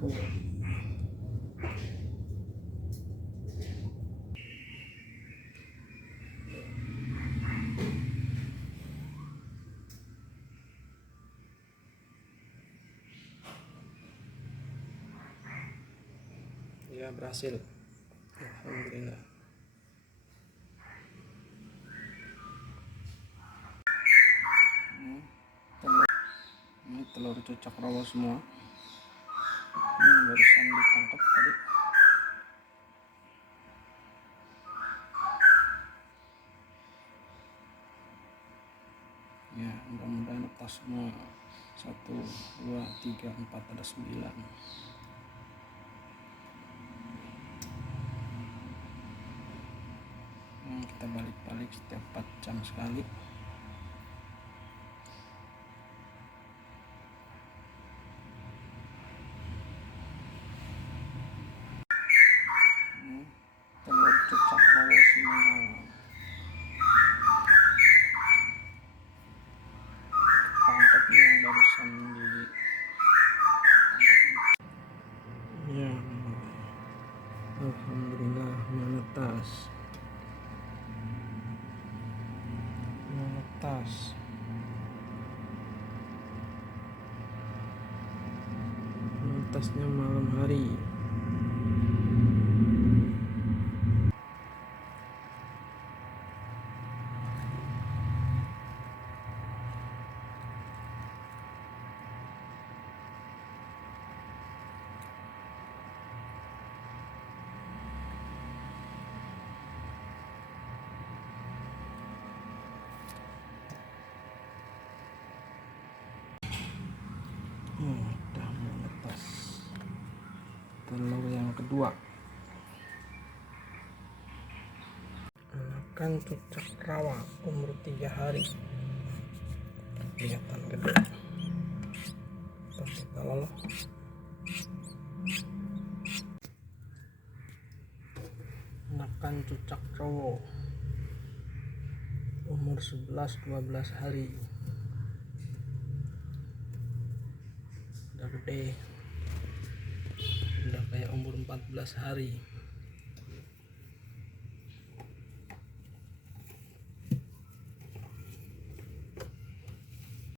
Ya, berhasil, alhamdulillah. Ini telur cucak rawa semua. Ini barusan ditangkap tadi. Ya, mudah-mudahan lepas semua. 1, 2, 3, 4, ada 9. Kita balik-balik setiap 4 jam sekali. Telur cucak rawa semua. Tangkap nih yang barusan di ya, alhamdulillah menetas. Menetasnya malam hari. Udah menetas. Telur yang kedua, anakan cucak rawa umur 3 hari. Kelihatan gede. Kita lolos. Anakan cucak rawa umur 11-12 hari. Udah gede, udah kayak umur 14 hari.